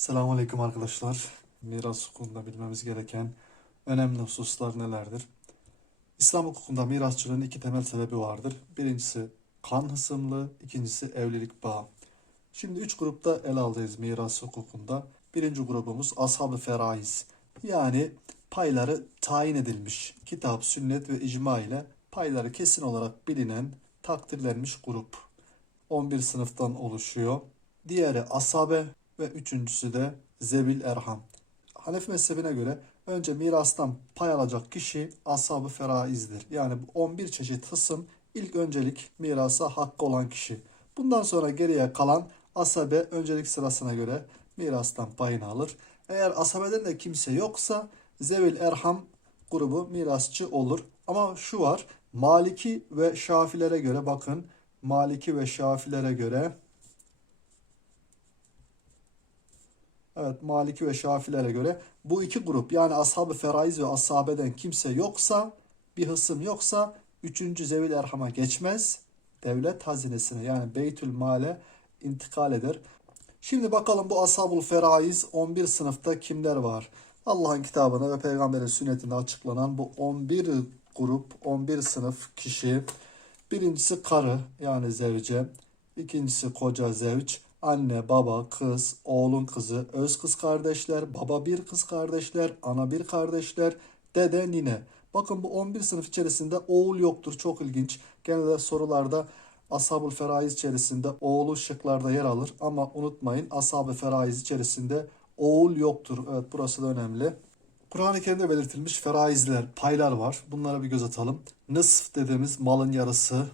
Selamünaleyküm arkadaşlar. Miras hukukunda bilmemiz gereken önemli hususlar nelerdir? İslam hukukunda mirasçılığın iki temel sebebi vardır. Birincisi kan hısımlığı, ikincisi evlilik bağı. Şimdi üç grupta ele alacağız miras hukukunda. Birinci grubumuz ashab-ı feraiz. Yani payları tayin edilmiş. Kitap, sünnet ve icma ile payları kesin olarak bilinen, takdirlenmiş grup. 11 sınıftan oluşuyor. Diğeri asabe ve üçüncüsü de zebil erham. Hanefi mezhebine göre önce mirastan pay alacak kişi ashab-ı feraizdir. Yani bu 11 çeşit hısım ilk öncelik mirasa hakkı olan kişi. Bundan sonra geriye kalan asabe öncelik sırasına göre mirastan payını alır. Eğer asabeden de kimse yoksa zevil erham grubu mirasçı olur. Ama şu var Maliki ve Şafilere göre bakın Maliki ve Şafilere göre Evet Maliki ve Şafilere göre bu iki grup yani ashab-ı feraiz ve ashabeden kimse yoksa bir hısım yoksa üçüncü zevil erhama geçmez. Devlet hazinesine yani Beytül Mal'e intikal eder. Şimdi bakalım bu ashab-ül feraiz 11 sınıfta kimler var? Allah'ın kitabına ve peygamberin sünnetinde açıklanan bu 11 grup 11 sınıf kişi Birincisi karı yani zevce. İkincisi koca zevç. Anne, baba, kız, oğlun kızı, öz kız kardeşler, baba bir kız kardeşler, ana bir kardeşler, dede, nine. Bakın bu 11 sınıf içerisinde oğul yoktur. Çok ilginç. Genelde sorularda Ashab-ül Feraiz içerisinde oğlu şıklarda yer alır. Ama unutmayın Ashab-ı Feraiz içerisinde oğul yoktur. Evet burası da önemli. Kur'an-ı Kerim'de belirtilmiş feraizler, paylar var. Bunlara bir göz atalım. Nısf dediğimiz malın yarısı,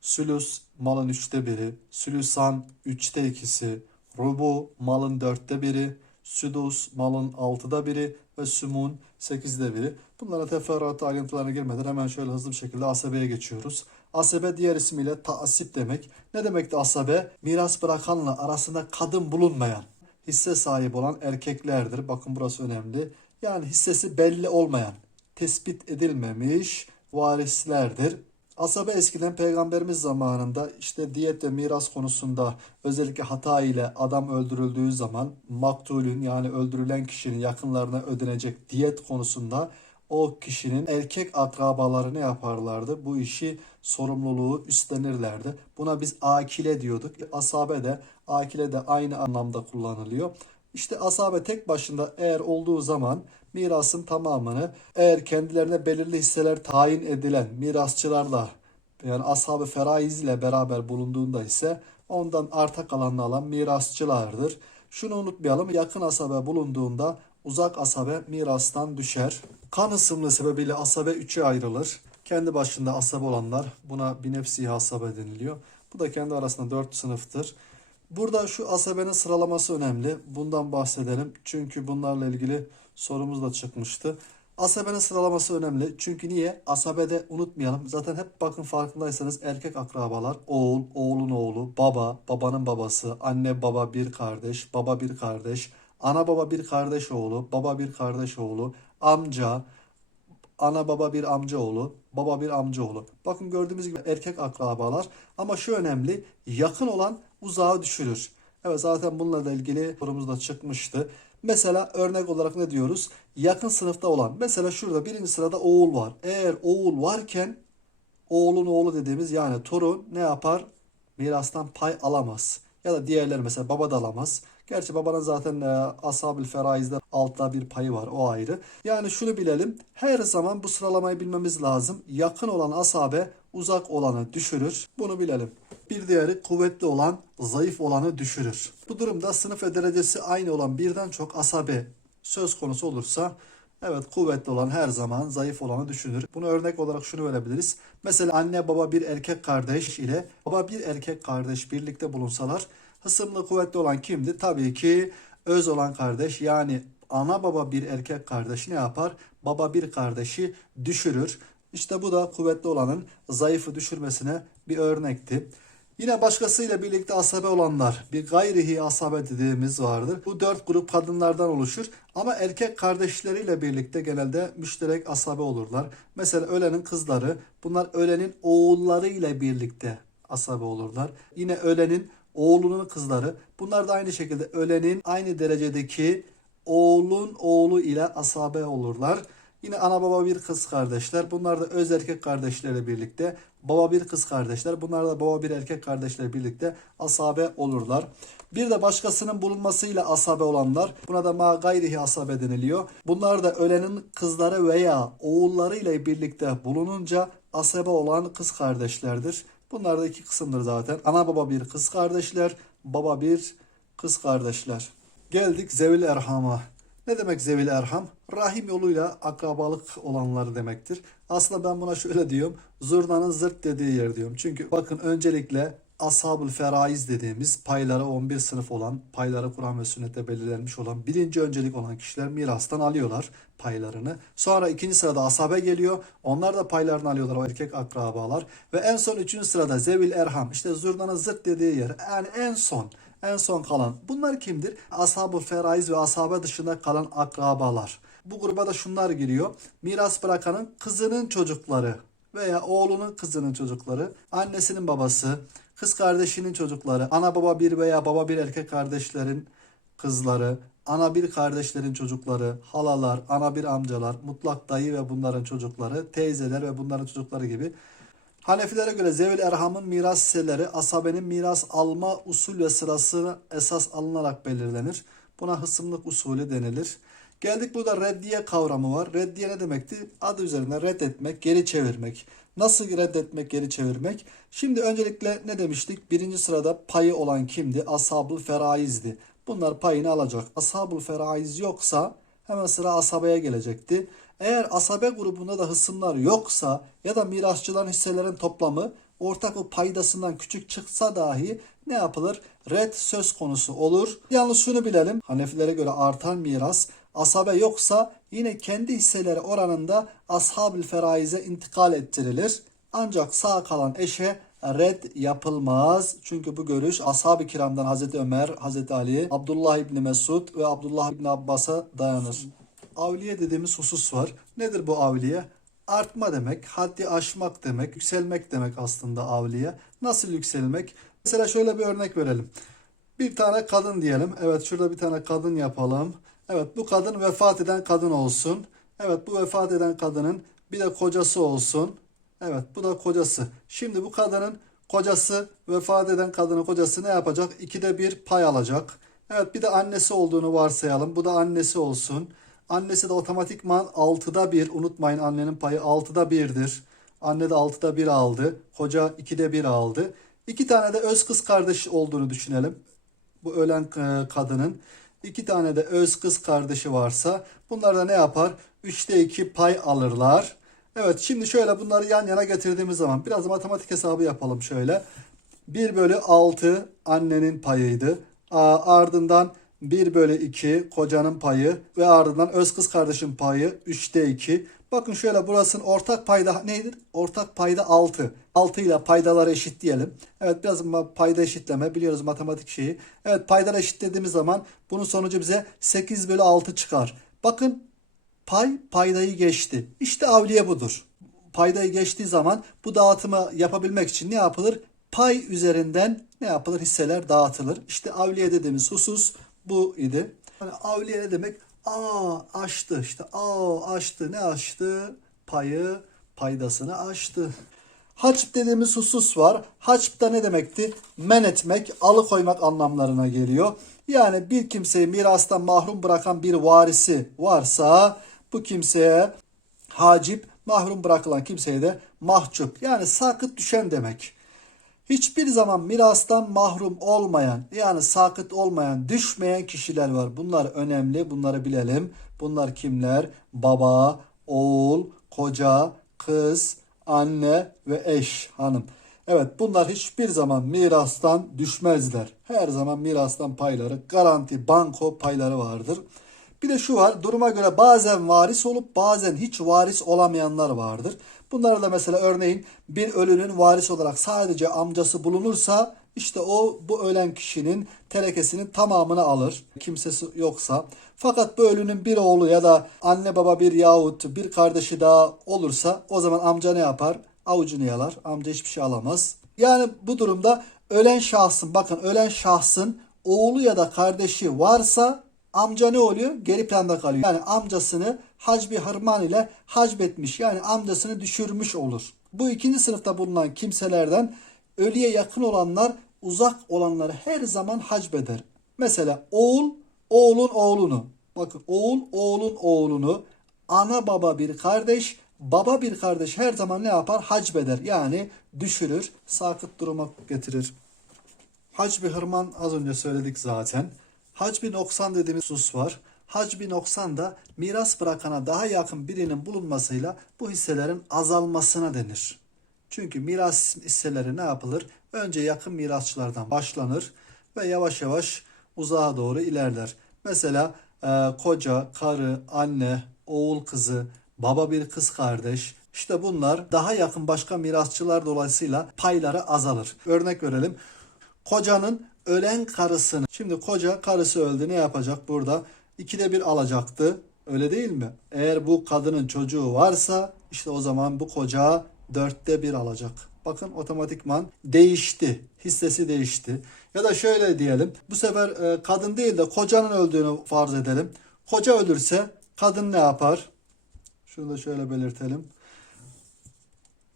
sülüs malın üçte biri, sülüsan üçte ikisi, rubu malın dörtte biri, südus malın altıda biri ve sümun sekizde biri. Bunlara teferruat ayrıntılarına girmeden hemen şöyle hızlı bir şekilde asabeye geçiyoruz. Asabe diğer ismiyle taasip demek. Ne demekti asabe? Miras bırakanla arasında kadın bulunmayan, hisse sahibi olan erkeklerdir. Bakın burası önemli. Yani hissesi belli olmayan, tespit edilmemiş varislerdir. Asabe eskiden peygamberimiz zamanında işte diyet ve miras konusunda özellikle hata ile adam öldürüldüğü zaman maktulün yani öldürülen kişinin yakınlarına ödenecek diyet konusunda o kişinin erkek akrabaları ne yaparlardı? Bu işi sorumluluğu üstlenirlerdi. Buna biz akile diyorduk. Asabe de akile de aynı anlamda kullanılıyor. İşte asabe tek başında eğer olduğu zaman mirasın tamamını eğer kendilerine belirli hisseler tayin edilen mirasçılarla yani ashab-ı feraiz ile beraber bulunduğunda ise ondan arta kalanını alan mirasçılardır. Şunu unutmayalım yakın asabe bulunduğunda uzak asabe mirastan düşer. Kan ısımlı sebebiyle asabe üçe ayrılır. Kendi başında asabe olanlar buna bir nefsi asabe deniliyor. Bu da kendi arasında dört sınıftır. Burada şu asabenin sıralaması önemli. Bundan bahsedelim. Çünkü bunlarla ilgili sorumuz da çıkmıştı. Asabenin sıralaması önemli. Çünkü niye? Asabede unutmayalım. Zaten hep bakın farkındaysanız erkek akrabalar oğul, oğlun oğlu, baba, babanın babası, anne baba bir kardeş, baba bir kardeş, ana baba bir kardeş oğlu, baba bir kardeş oğlu, amca, ana baba bir amca oğlu, baba bir amca oğlu. Bakın gördüğümüz gibi erkek akrabalar ama şu önemli yakın olan uzağa düşürür. Evet zaten bununla ilgili sorumuz da çıkmıştı. Mesela örnek olarak ne diyoruz? Yakın sınıfta olan. Mesela şurada birinci sırada oğul var. Eğer oğul varken oğlun oğlu dediğimiz yani torun ne yapar? Mirastan pay alamaz. Ya da diğerleri mesela baba da alamaz. Gerçi babanın zaten e, ashab-ül feraizde altta bir payı var o ayrı. Yani şunu bilelim. Her zaman bu sıralamayı bilmemiz lazım. Yakın olan asabe uzak olanı düşürür. Bunu bilelim. Bir diğeri kuvvetli olan zayıf olanı düşürür. Bu durumda sınıf ve derecesi aynı olan birden çok asabe söz konusu olursa Evet kuvvetli olan her zaman zayıf olanı düşünür. Bunu örnek olarak şunu verebiliriz. Mesela anne baba bir erkek kardeş ile baba bir erkek kardeş birlikte bulunsalar hısımlı kuvvetli olan kimdi? Tabii ki öz olan kardeş yani ana baba bir erkek kardeş ne yapar? Baba bir kardeşi düşürür. İşte bu da kuvvetli olanın zayıfı düşürmesine bir örnekti. Yine başkasıyla birlikte asabe olanlar bir gayrihi asabe dediğimiz vardır. Bu dört grup kadınlardan oluşur ama erkek kardeşleriyle birlikte genelde müşterek asabe olurlar. Mesela ölenin kızları bunlar ölenin oğulları ile birlikte asabe olurlar. Yine ölenin oğlunun kızları. Bunlar da aynı şekilde ölenin aynı derecedeki oğlun oğlu ile asabe olurlar. Yine ana baba bir kız kardeşler. Bunlar da öz erkek kardeşlerle birlikte baba bir kız kardeşler. Bunlar da baba bir erkek kardeşler birlikte asabe olurlar. Bir de başkasının bulunmasıyla asabe olanlar. Buna da ma gayrihi asabe deniliyor. Bunlar da ölenin kızları veya oğullarıyla birlikte bulununca asabe olan kız kardeşlerdir. Bunlar da iki kısımdır zaten. Ana baba bir kız kardeşler, baba bir kız kardeşler. Geldik zevil erhama. Ne demek zevil erham? Rahim yoluyla akrabalık olanları demektir. Aslında ben buna şöyle diyorum. Zurnanın zırt dediği yer diyorum. Çünkü bakın öncelikle ashabul feraiz dediğimiz payları 11 sınıf olan, payları Kur'an ve sünnette belirlenmiş olan birinci öncelik olan kişiler mirastan alıyorlar paylarını. Sonra ikinci sırada asabe geliyor. Onlar da paylarını alıyorlar o erkek akrabalar. Ve en son üçüncü sırada zevil erham. İşte zurnanın zırt dediği yer. Yani en son en son kalan. Bunlar kimdir? Ashab-ı feraiz ve ashabe dışında kalan akrabalar. Bu gruba da şunlar giriyor. Miras bırakanın kızının çocukları veya oğlunun kızının çocukları, annesinin babası, kız kardeşinin çocukları, ana baba bir veya baba bir erkek kardeşlerin kızları, ana bir kardeşlerin çocukları, halalar, ana bir amcalar, mutlak dayı ve bunların çocukları, teyzeler ve bunların çocukları gibi Hanefilere göre zevil erhamın miras hisseleri asabenin miras alma usul ve sırası esas alınarak belirlenir. Buna hısımlık usulü denilir. Geldik burada reddiye kavramı var. Reddiye ne demekti? Adı üzerinde reddetmek, geri çevirmek. Nasıl reddetmek, geri çevirmek? Şimdi öncelikle ne demiştik? Birinci sırada payı olan kimdi? Ashabul feraizdi. Bunlar payını alacak. Ashabul feraiz yoksa hemen sıra asabeye gelecekti. Eğer asabe grubunda da hısımlar yoksa ya da mirasçıların hisselerin toplamı ortak o paydasından küçük çıksa dahi ne yapılır? Red söz konusu olur. Yalnız şunu bilelim. Hanefilere göre artan miras asabe yoksa yine kendi hisseleri oranında ashabil feraize intikal ettirilir. Ancak sağ kalan eşe red yapılmaz. Çünkü bu görüş ashab-ı kiramdan Hazreti Ömer, Hazreti Ali, Abdullah İbni Mesud ve Abdullah İbni Abbas'a dayanır avliye dediğimiz husus var. Nedir bu avliye? Artma demek, haddi aşmak demek, yükselmek demek aslında avliye. Nasıl yükselmek? Mesela şöyle bir örnek verelim. Bir tane kadın diyelim. Evet şurada bir tane kadın yapalım. Evet bu kadın vefat eden kadın olsun. Evet bu vefat eden kadının bir de kocası olsun. Evet bu da kocası. Şimdi bu kadının kocası vefat eden kadının kocası ne yapacak? İkide bir pay alacak. Evet bir de annesi olduğunu varsayalım. Bu da annesi olsun. Annesi de otomatikman 6'da 1. Unutmayın annenin payı 6'da 1'dir. Anne de 6'da 1 aldı. Koca 2'de 1 aldı. İki tane de öz kız kardeş olduğunu düşünelim. Bu ölen e, kadının. iki tane de öz kız kardeşi varsa bunlar da ne yapar? 3'te 2 pay alırlar. Evet şimdi şöyle bunları yan yana getirdiğimiz zaman biraz matematik hesabı yapalım şöyle. 1 bölü 6 annenin payıydı. Ardından 1 bölü 2 kocanın payı ve ardından öz kız kardeşin payı 3'te 2. Bakın şöyle burasının ortak payda nedir? Ortak payda 6. 6 ile paydaları eşitleyelim. Evet biraz payda eşitleme biliyoruz matematik şeyi. Evet paydaları eşitlediğimiz zaman bunun sonucu bize 8 bölü 6 çıkar. Bakın pay paydayı geçti. İşte avliye budur. Paydayı geçtiği zaman bu dağıtımı yapabilmek için ne yapılır? Pay üzerinden ne yapılır? Hisseler dağıtılır. İşte avliye dediğimiz husus bu idi. Hani avliye ne demek? Aa açtı işte aa açtı ne açtı? Payı paydasını açtı. Haçp dediğimiz husus var. Haçp da ne demekti? Men etmek, alıkoymak anlamlarına geliyor. Yani bir kimseyi mirastan mahrum bırakan bir varisi varsa bu kimseye hacip, mahrum bırakılan kimseye de mahcup. Yani sakıt düşen demek hiçbir zaman mirastan mahrum olmayan yani sakıt olmayan düşmeyen kişiler var. Bunlar önemli bunları bilelim. Bunlar kimler? Baba, oğul, koca, kız, anne ve eş, hanım. Evet bunlar hiçbir zaman mirastan düşmezler. Her zaman mirastan payları, garanti, banko payları vardır. Bir de şu var duruma göre bazen varis olup bazen hiç varis olamayanlar vardır. Bunlar da mesela örneğin bir ölünün varis olarak sadece amcası bulunursa işte o bu ölen kişinin terekesinin tamamını alır. Kimsesi yoksa. Fakat bu ölünün bir oğlu ya da anne baba bir yahut bir kardeşi daha olursa o zaman amca ne yapar? Avucunu yalar. Amca hiçbir şey alamaz. Yani bu durumda ölen şahsın bakın ölen şahsın oğlu ya da kardeşi varsa amca ne oluyor? Geri planda kalıyor. Yani amcasını hacbi hırman ile hacbetmiş yani amcasını düşürmüş olur. Bu ikinci sınıfta bulunan kimselerden ölüye yakın olanlar uzak olanları her zaman hacbeder. Mesela oğul oğlun oğlunu. Bakın oğul oğlun oğlunu ana baba bir kardeş baba bir kardeş her zaman ne yapar? Hacbeder. Yani düşürür, sakıt duruma getirir. Hac bir hırman az önce söyledik zaten. Hac bir noksan dediğimiz husus var. Hac bir noksan da miras bırakana daha yakın birinin bulunmasıyla bu hisselerin azalmasına denir. Çünkü miras hisseleri ne yapılır? Önce yakın mirasçılardan başlanır ve yavaş yavaş uzağa doğru ilerler. Mesela e, koca, karı, anne, oğul kızı, baba bir kız kardeş, işte bunlar daha yakın başka mirasçılar dolayısıyla payları azalır. Örnek verelim. Kocanın ölen karısını. Şimdi koca karısı öldü ne yapacak burada? İkide bir alacaktı. Öyle değil mi? Eğer bu kadının çocuğu varsa işte o zaman bu koca dörtte bir alacak. Bakın otomatikman değişti. Hissesi değişti. Ya da şöyle diyelim. Bu sefer e, kadın değil de kocanın öldüğünü farz edelim. Koca ölürse kadın ne yapar? Şunu da şöyle belirtelim.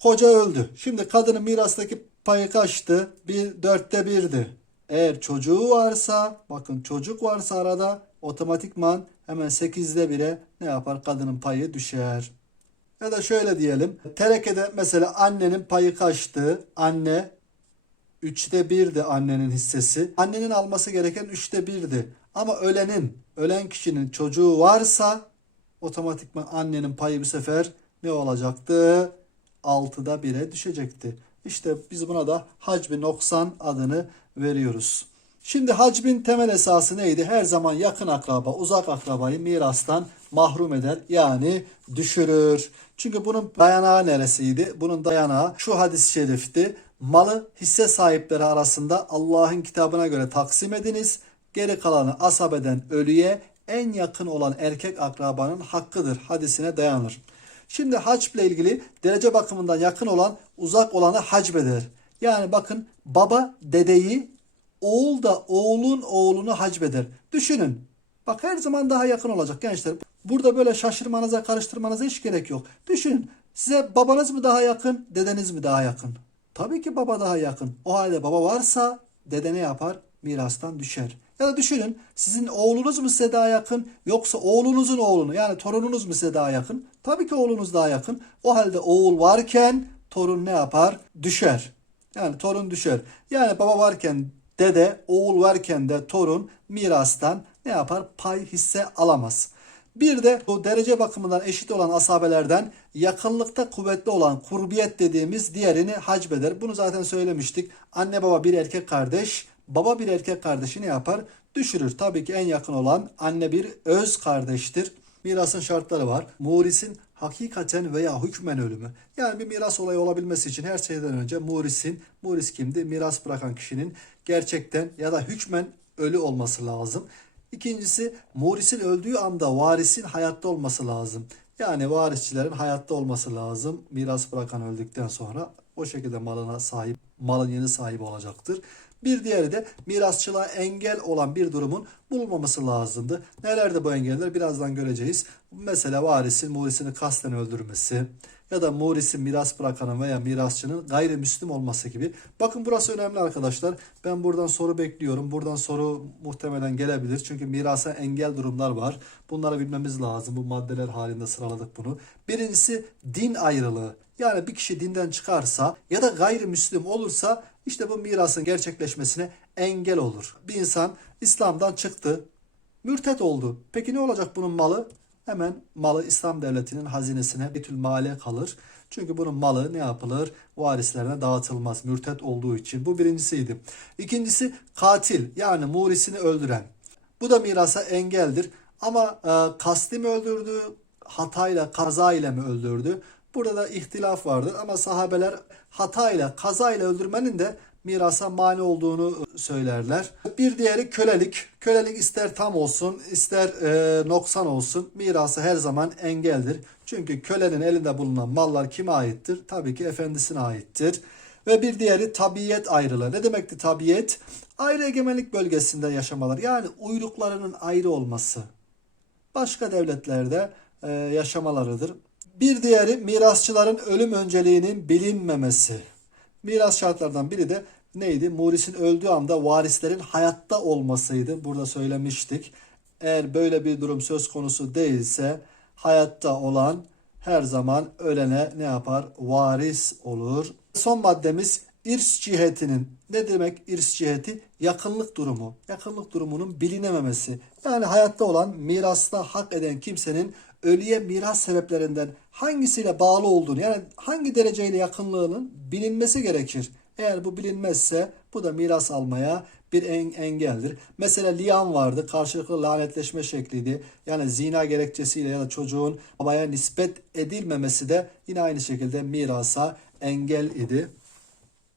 Koca öldü. Şimdi kadının mirastaki payı kaçtı? Bir dörtte birdi. Eğer çocuğu varsa, bakın çocuk varsa arada otomatikman hemen sekizde bire ne yapar? Kadının payı düşer. Ya da şöyle diyelim. Terekede mesela annenin payı kaçtı? Anne üçte birdi annenin hissesi. Annenin alması gereken üçte birdi. Ama ölenin, ölen kişinin çocuğu varsa otomatikman annenin payı bu sefer ne olacaktı? 6'da 1'e düşecekti. İşte biz buna da hacbi noksan adını veriyoruz. Şimdi hacbin temel esası neydi? Her zaman yakın akraba, uzak akrabayı mirastan mahrum eder. Yani düşürür. Çünkü bunun dayanağı neresiydi? Bunun dayanağı şu hadis-i şerifti. Malı hisse sahipleri arasında Allah'ın kitabına göre taksim ediniz. Geri kalanı asabeden ölüye en yakın olan erkek akrabanın hakkıdır hadisine dayanır. Şimdi hac ile ilgili derece bakımından yakın olan uzak olanı hacbeder. Yani bakın baba dedeyi oğul da oğlun oğlunu hacbeder. Düşünün. Bak her zaman daha yakın olacak gençler. Burada böyle şaşırmanıza karıştırmanıza hiç gerek yok. Düşünün. Size babanız mı daha yakın, dedeniz mi daha yakın? Tabii ki baba daha yakın. O halde baba varsa dede ne yapar? Mirastan düşer. Ya da düşünün sizin oğlunuz mu size daha yakın yoksa oğlunuzun oğlunu yani torununuz mu size daha yakın? Tabii ki oğlunuz daha yakın. O halde oğul varken torun ne yapar? Düşer. Yani torun düşer. Yani baba varken dede, oğul varken de torun mirastan ne yapar? Pay hisse alamaz. Bir de bu derece bakımından eşit olan asabelerden yakınlıkta kuvvetli olan kurbiyet dediğimiz diğerini hacbeder. Bunu zaten söylemiştik. Anne baba bir erkek kardeş, baba bir erkek kardeşi ne yapar? Düşürür. Tabii ki en yakın olan anne bir öz kardeştir. Mirasın şartları var. Murisin hakikaten veya hükmen ölümü. Yani bir miras olayı olabilmesi için her şeyden önce murisin, muris kimdi? Miras bırakan kişinin gerçekten ya da hükmen ölü olması lazım. İkincisi murisin öldüğü anda varisin hayatta olması lazım. Yani varisçilerin hayatta olması lazım. Miras bırakan öldükten sonra o şekilde malına sahip, malın yeni sahibi olacaktır. Bir diğeri de mirasçılığa engel olan bir durumun bulunmaması lazımdı. Nelerde bu engeller birazdan göreceğiz. Mesela varisin murisini kasten öldürmesi ya da murisin miras bırakanın veya mirasçının gayrimüslim olması gibi. Bakın burası önemli arkadaşlar. Ben buradan soru bekliyorum. Buradan soru muhtemelen gelebilir. Çünkü mirasa engel durumlar var. Bunları bilmemiz lazım. Bu maddeler halinde sıraladık bunu. Birincisi din ayrılığı. Yani bir kişi dinden çıkarsa ya da gayrimüslim olursa işte bu mirasın gerçekleşmesine engel olur. Bir insan İslam'dan çıktı, mürtet oldu. Peki ne olacak bunun malı? Hemen malı İslam devletinin hazinesine Betül Male kalır. Çünkü bunun malı ne yapılır? Varislerine dağıtılmaz mürtet olduğu için. Bu birincisiydi. İkincisi katil yani murisini öldüren. Bu da mirasa engeldir. Ama e, kasti mi öldürdü, hatayla, kaza ile mi öldürdü? Burada da ihtilaf vardır ama sahabeler hatayla, kazayla öldürmenin de mirasa mani olduğunu söylerler. Bir diğeri kölelik. Kölelik ister tam olsun, ister e, noksan olsun mirası her zaman engeldir. Çünkü kölenin elinde bulunan mallar kime aittir? Tabii ki efendisine aittir. Ve bir diğeri tabiyet ayrılığı. Ne demekti tabiyet? Ayrı egemenlik bölgesinde yaşamalar. Yani uyruklarının ayrı olması. Başka devletlerde e, yaşamalarıdır. Bir diğeri mirasçıların ölüm önceliğinin bilinmemesi. Miras şartlardan biri de neydi? Muris'in öldüğü anda varislerin hayatta olmasıydı. Burada söylemiştik. Eğer böyle bir durum söz konusu değilse hayatta olan her zaman ölene ne yapar? Varis olur. Son maddemiz irs cihetinin. Ne demek irs ciheti? Yakınlık durumu. Yakınlık durumunun bilinememesi. Yani hayatta olan mirasta hak eden kimsenin ölüye miras sebeplerinden hangisiyle bağlı olduğunu yani hangi dereceyle yakınlığının bilinmesi gerekir. Eğer bu bilinmezse bu da miras almaya bir en- engeldir. Mesela liyan vardı. Karşılıklı lanetleşme şekliydi. Yani zina gerekçesiyle ya da çocuğun babaya nispet edilmemesi de yine aynı şekilde mirasa engel idi.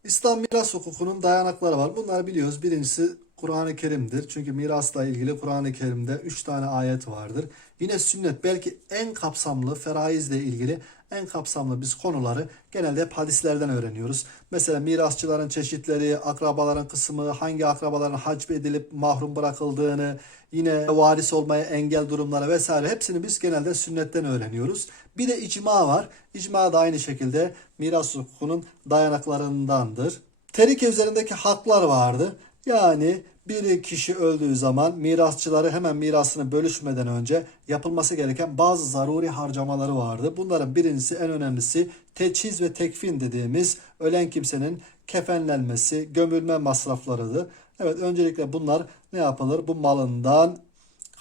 İslam miras hukukunun dayanakları var. Bunları biliyoruz. Birincisi Kur'an-ı Kerim'dir. Çünkü mirasla ilgili Kur'an-ı Kerim'de 3 tane ayet vardır. Yine sünnet belki en kapsamlı, feraizle ilgili en kapsamlı biz konuları genelde hep hadislerden öğreniyoruz. Mesela mirasçıların çeşitleri, akrabaların kısmı, hangi akrabaların hacb edilip mahrum bırakıldığını, yine varis olmaya engel durumları vesaire hepsini biz genelde sünnetten öğreniyoruz. Bir de icma var. İcma da aynı şekilde miras hukukunun dayanaklarındandır. Terike üzerindeki haklar vardı. Yani bir kişi öldüğü zaman mirasçıları hemen mirasını bölüşmeden önce yapılması gereken bazı zaruri harcamaları vardı. Bunların birincisi en önemlisi teçhiz ve tekfin dediğimiz ölen kimsenin kefenlenmesi, gömülme masraflarıdır. Evet öncelikle bunlar ne yapılır? Bu malından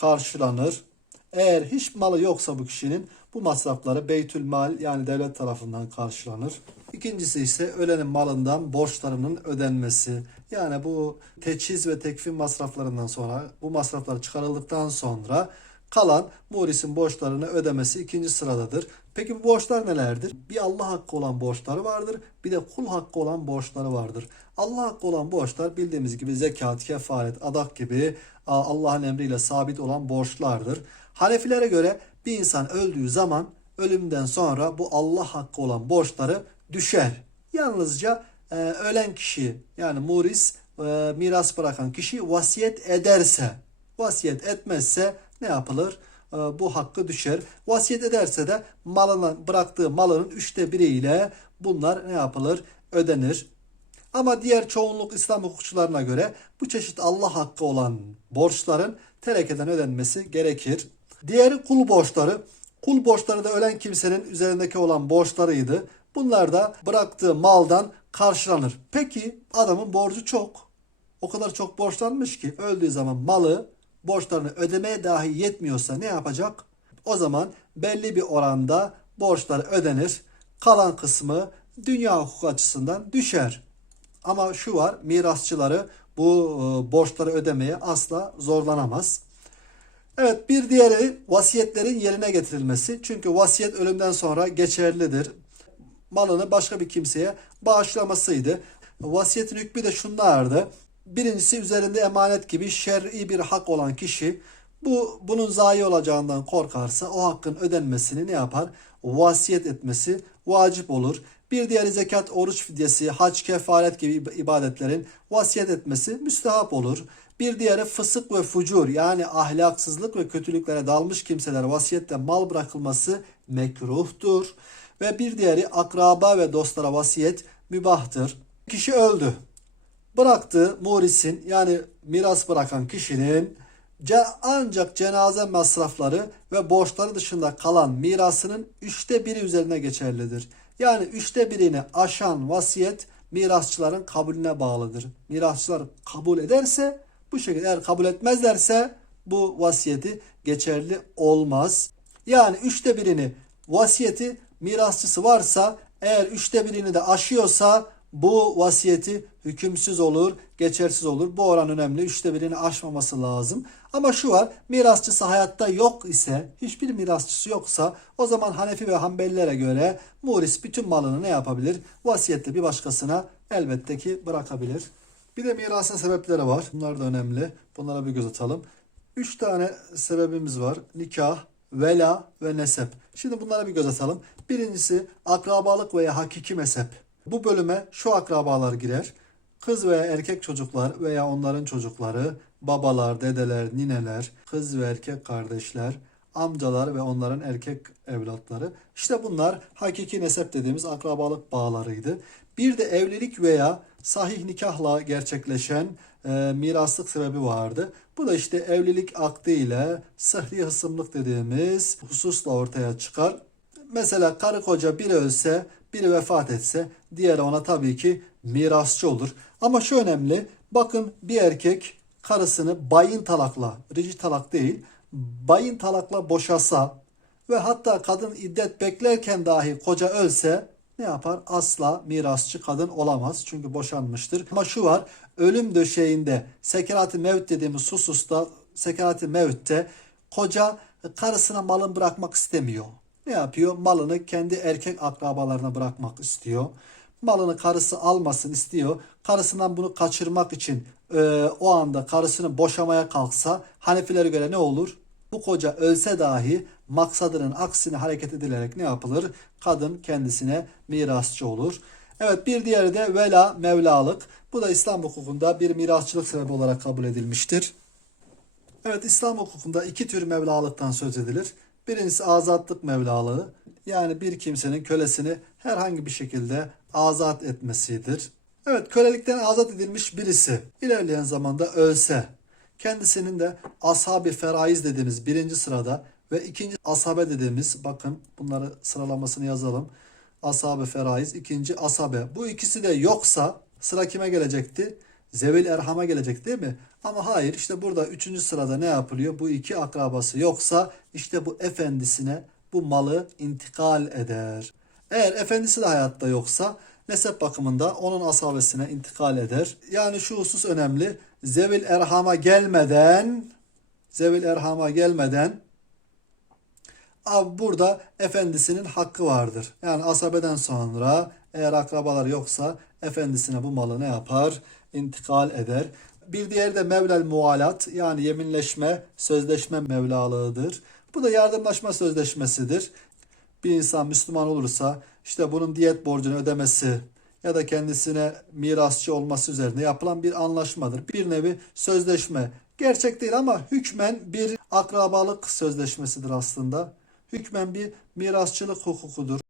karşılanır. Eğer hiç malı yoksa bu kişinin bu masrafları beytül mal yani devlet tarafından karşılanır. İkincisi ise ölenin malından borçlarının ödenmesi. Yani bu teçhiz ve tekfin masraflarından sonra bu masraflar çıkarıldıktan sonra kalan Muris'in borçlarını ödemesi ikinci sıradadır. Peki bu borçlar nelerdir? Bir Allah hakkı olan borçları vardır. Bir de kul hakkı olan borçları vardır. Allah hakkı olan borçlar bildiğimiz gibi zekat, kefaret, adak gibi Allah'ın emriyle sabit olan borçlardır. Hanefilere göre bir insan öldüğü zaman ölümden sonra bu Allah hakkı olan borçları düşer. Yalnızca e, ölen kişi yani muris e, miras bırakan kişi vasiyet ederse vasiyet etmezse ne yapılır? E, bu hakkı düşer. Vasiyet ederse de malına bıraktığı malının üçte biriyle bunlar ne yapılır? Ödenir. Ama diğer çoğunluk İslam hukukçularına göre bu çeşit Allah hakkı olan borçların terekeden ödenmesi gerekir. Diğeri kul borçları. Kul borçları da ölen kimsenin üzerindeki olan borçlarıydı. Bunlar da bıraktığı maldan karşılanır. Peki adamın borcu çok. O kadar çok borçlanmış ki öldüğü zaman malı borçlarını ödemeye dahi yetmiyorsa ne yapacak? O zaman belli bir oranda borçları ödenir. Kalan kısmı dünya hukuku açısından düşer. Ama şu var mirasçıları bu e, borçları ödemeye asla zorlanamaz. Evet bir diğeri vasiyetlerin yerine getirilmesi. Çünkü vasiyet ölümden sonra geçerlidir. Malını başka bir kimseye bağışlamasıydı. Vasiyetin hükmü de şunlardı. Birincisi üzerinde emanet gibi şer'i bir hak olan kişi bu bunun zayi olacağından korkarsa o hakkın ödenmesini ne yapar? Vasiyet etmesi vacip olur. Bir diğeri zekat, oruç fidyesi, hac, kefaret gibi ibadetlerin vasiyet etmesi müstehap olur. Bir diğeri fısık ve fucur yani ahlaksızlık ve kötülüklere dalmış kimseler vasiyette mal bırakılması mekruhtur. Ve bir diğeri akraba ve dostlara vasiyet mübahtır. Kişi öldü. Bıraktığı murisin yani miras bırakan kişinin ancak cenaze masrafları ve borçları dışında kalan mirasının üçte biri üzerine geçerlidir. Yani üçte birini aşan vasiyet mirasçıların kabulüne bağlıdır. Mirasçılar kabul ederse bu şekilde eğer kabul etmezlerse bu vasiyeti geçerli olmaz. Yani üçte birini vasiyeti mirasçısı varsa eğer üçte birini de aşıyorsa bu vasiyeti hükümsüz olur, geçersiz olur. Bu oran önemli. Üçte birini aşmaması lazım. Ama şu var, mirasçısı hayatta yok ise, hiçbir mirasçısı yoksa o zaman Hanefi ve Hanbelilere göre muris bütün malını ne yapabilir? Vasiyette bir başkasına elbette ki bırakabilir. Bir de mirasın sebepleri var. Bunlar da önemli. Bunlara bir göz atalım. Üç tane sebebimiz var. Nikah, vela ve nesep. Şimdi bunlara bir göz atalım. Birincisi akrabalık veya hakiki mezhep. Bu bölüme şu akrabalar girer. Kız veya erkek çocuklar veya onların çocukları, babalar, dedeler, nineler, kız ve erkek kardeşler, amcalar ve onların erkek evlatları. İşte bunlar hakiki nesep dediğimiz akrabalık bağlarıydı. Bir de evlilik veya sahih nikahla gerçekleşen e, miraslık sebebi vardı. Bu da işte evlilik akdı ile sıhhi hısımlık dediğimiz hususla ortaya çıkar. Mesela karı koca biri ölse, biri vefat etse diğeri ona tabii ki mirasçı olur. Ama şu önemli, bakın bir erkek karısını bayın talakla, rici talak değil, bayın talakla boşasa ve hatta kadın iddet beklerken dahi koca ölse ne yapar? Asla mirasçı kadın olamaz. Çünkü boşanmıştır. Ama şu var, ölüm döşeğinde sekerat-ı mevt dediğimiz hususta sekerat-ı mevtte koca karısına malın bırakmak istemiyor. Ne yapıyor? Malını kendi erkek akrabalarına bırakmak istiyor. Malını karısı almasın istiyor. Karısından bunu kaçırmak için e, o anda karısını boşamaya kalksa Hanefilere göre ne olur? Bu koca ölse dahi maksadının aksine hareket edilerek ne yapılır? Kadın kendisine mirasçı olur. Evet bir diğeri de vela mevlalık. Bu da İslam hukukunda bir mirasçılık sebebi olarak kabul edilmiştir. Evet İslam hukukunda iki tür mevlalıktan söz edilir. Birincisi azatlık mevlalığı. Yani bir kimsenin kölesini herhangi bir şekilde azat etmesidir. Evet kölelikten azat edilmiş birisi ilerleyen zamanda ölse kendisinin de ashab-ı feraiz dediğimiz birinci sırada ve ikinci asabe dediğimiz bakın bunları sıralamasını yazalım. Ashab-ı feraiz ikinci asabe. Bu ikisi de yoksa sıra kime gelecekti? Zevil Erham'a gelecek değil mi? Ama hayır işte burada üçüncü sırada ne yapılıyor? Bu iki akrabası yoksa işte bu efendisine bu malı intikal eder. Eğer efendisi de hayatta yoksa nesep bakımında onun asabesine intikal eder. Yani şu husus önemli. Zevil Erham'a gelmeden Zevil Erham'a gelmeden Abi burada efendisinin hakkı vardır. Yani asabeden sonra eğer akrabalar yoksa efendisine bu malı ne yapar? İntikal eder. Bir diğeri de mevlel mualat yani yeminleşme, sözleşme mevlalığıdır. Bu da yardımlaşma sözleşmesidir. Bir insan Müslüman olursa işte bunun diyet borcunu ödemesi ya da kendisine mirasçı olması üzerine yapılan bir anlaşmadır. Bir nevi sözleşme. Gerçek değil ama hükmen bir akrabalık sözleşmesidir aslında. Hükmen bir mirasçılık hukukudur.